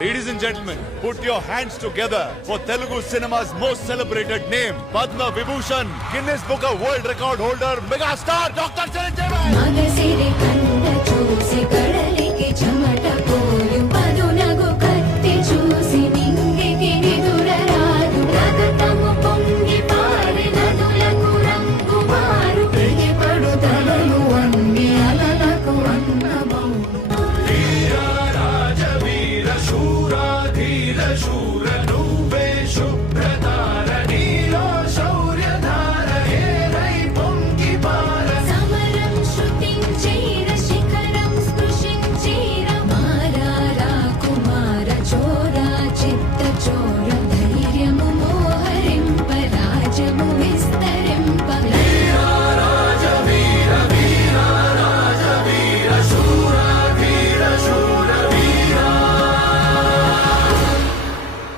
Ladies and gentlemen, put your hands together for Telugu cinema's most celebrated name, Padma Vibhushan, Guinness Book of World Record holder, megastar Dr. Chiranjeevi. మగసిరి కండ చూసి కడలికి చెమట పోయు పదునగు కత్తి చూసి నింగికి నిదురరాదు రగతము పొంగి పారి నదులకు రంగు మారు తెగి పడు తలలు అన్ని అలలకు అన్నమౌను వీర రాజ వీర శూర ధీర శూర